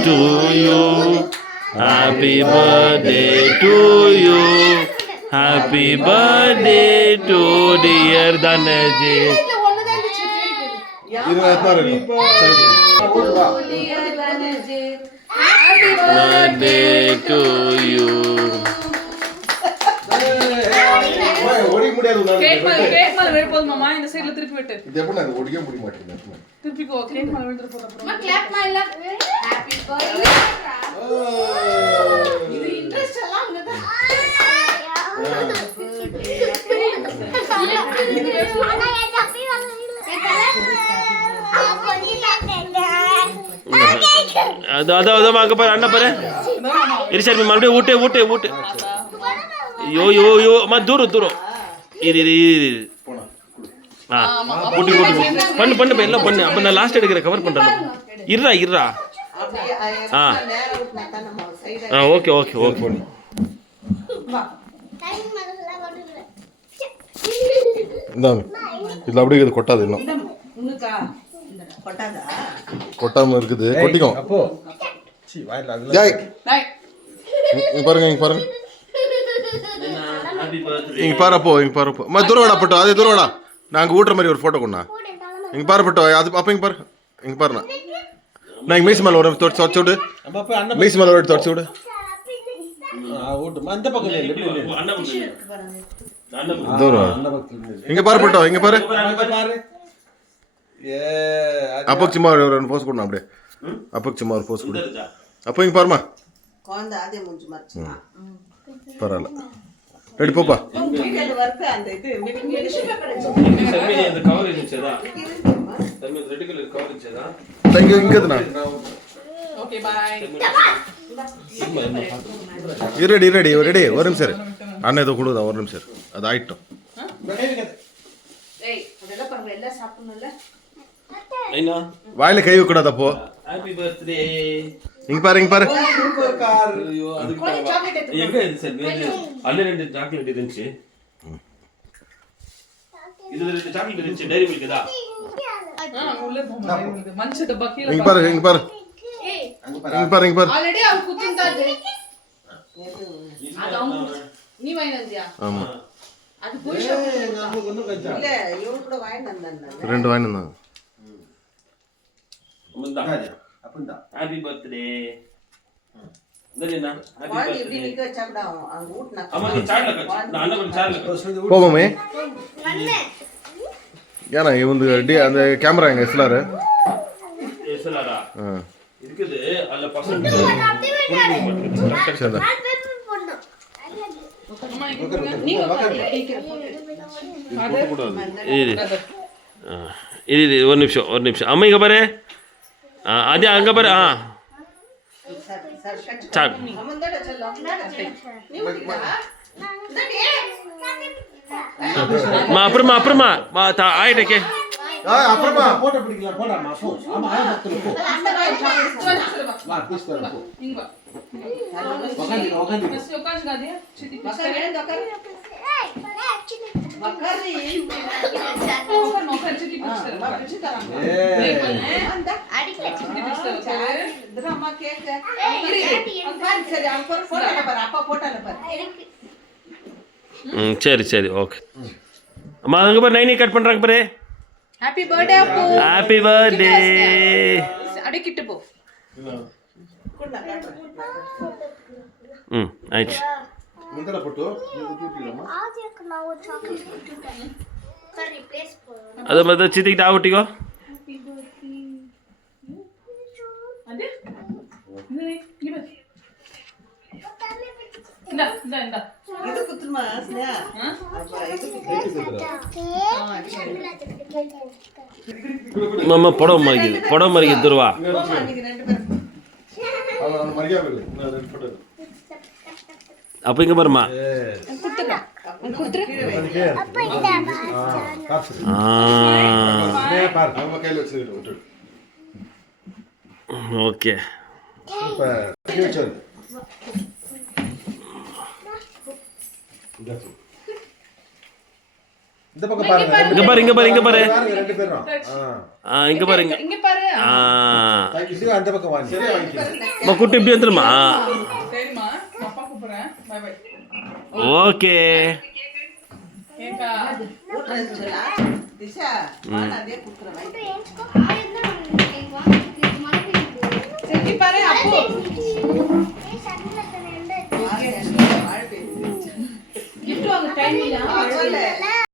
to you. Happy birthday to you. Happy birthday to dear Dhananjay. Birthday to you. Cake மேல wait போடு மாமா இந்த சைடுல திருப்பி விட்டு இது எப்படி நான் ஒடிக்க முடிய மாட்டேங்குது திருப்பிக்கோ கேக் மேல விழுந்து போற அப்புறம் மா கிளாப் மால ஹேப்பி பர்த்டே இது இன்ட்ரஸ்ட் எல்லாம் உனக்கு அது அங்க பாரு அண்ணா பாரு இரிசாமி மறுபடியும் ஊட்டு யோ யோ யோ அம்மா தூரம் இது ஊட்டி பண்ணு எல்லாம் பண்ணு அப்போ நான் லாஸ்ட் எடுக்கிற கவர் பண்ணுறேன் இருறா ஓகே இந்தாங்க இதில் அப்படியே இது கொட்டாது இன்னும் கொட்டாமல் இருக்குது கொட்டிக்கும் பாருங்க இங்கே பாருப்போ அம்மா தூரவாடா பட்டோ அதே தூரவாடா நாங்கள் ஊட்டுற மாதிரி ஒரு ஃபோட்டோ கொண்டா இங்கே பாரு பட்டோ அது அப்போ இங்கே பாருண்ணா நான் இங்கே மீசி மேலே ஒரு தொடச்சு விடு மீசி மேலே ஒரு தொடச்சு விடு இங்கே பாரு பட்டோ இங்கே பாரு அப்போக்கு சும்மா ஒரு போஸ் கொடுண்ணா அப்படியே அப்போக்கு சும்மா ஒரு போஸ் கொடு அப்போ இங்கே பாருமா பரவாயில்ல ரெடி போப்பா இங்கதுண்ணா ரெடி ஒரு நிமிஷம் அண்ணன் ஏதோ கொடுதா ஒரு நிமிஷம் அது ஆயிட்டோம் வாயில கை வைக்கூடாது அப்போ இங்க பாரு அண்ணன் 2 சாக்லேட் இருந்துச்சு இதுல 2 சாக்லேட் இருந்துச்சு டைரி மில்க் தான் மஞ்ச டப்பா கீழ இங்க பாரு ஆல்ரெடி அவ குத்திட்டாது அது நீ வாங்கினதியா ஆமா அது போய் இல்ல இவன் கூட வாங்கினதானே 2 வாங்கினதாங்க அப்பந்தா ஹேப்பி பர்த்டே சரிண்ணா ஹேப்பி பர்த்டே நிக்க வச்சாடா அங்க ஊட்னா அம்மா நீ சார்ல நான் அண்ணா கொஞ்சம் சார்ல போவோமே ஏன்னா இவந்து அந்த கேமரா எங்க எஸ்எல்ஆர் இருக்குது அதுல பசங்க இது ஒரு நிமிஷம் அம்மா இங்க பாரு அது அங்க பாரு அப்புறமா ஆயிட்டே அப்புறமா போட்டோ பிடிக்கலாம் போடாமா போ ஆமா சரி ஓகே அம்மா அங்க பாரு நைனி கட் பண்றாங்க பாரு ஹேப்பி பர்த்டே அப்போ ஹேப்பி பர்த்டே அடக்கிட்டு போ ஆயிடுச்சு ಮುಂದರ ಪಟ್ಟು ನೀವು ಕೂತಿಲ್ಲಮ್ಮ ಆಜಕ್ಕೆ ನಾವು ಚಾಕ್ಲೇಟ್ ಕೊಟ್ಟಿದ್ದಾನೆ ಕರಿ ಪ್ಲೇಸ್ ಅದು ಮತ್ತೆ ಚಿತಿಗೆ ಆಗ್ಬಿಟ್ಟಿಗೋ ಅದೇ ಇಂದ ಇದು ಕುತ್ಮ ಸ್ನೇಹ மாமா புடவை மறிக்குது துருவா அப்போ இங்கே பாருமா ஓகே இந்த பக்கம் பாருங்க. இங்க பாரு இங்க பாரு இங்க பாரு பாருங்க ரெண்டு பேரும். இங்க பாரு இங்க இங்க பாரு இது அந்த பக்கம் வாங்க. சரியா வாங்கிக்கலாம். குட்டி இப்படி வந்துருமா சரிம்மா அப்பா கூப்பிடுறேன் பை பை ஓகே ஏக்கா ஊட்டுறது சொல்ல திஷா நான் அதே குடுக்குறேன் இப்போ என்ஸ்கோ ஆயிரம் தான் வாங்கிட்டு சரி பாரு அப்போ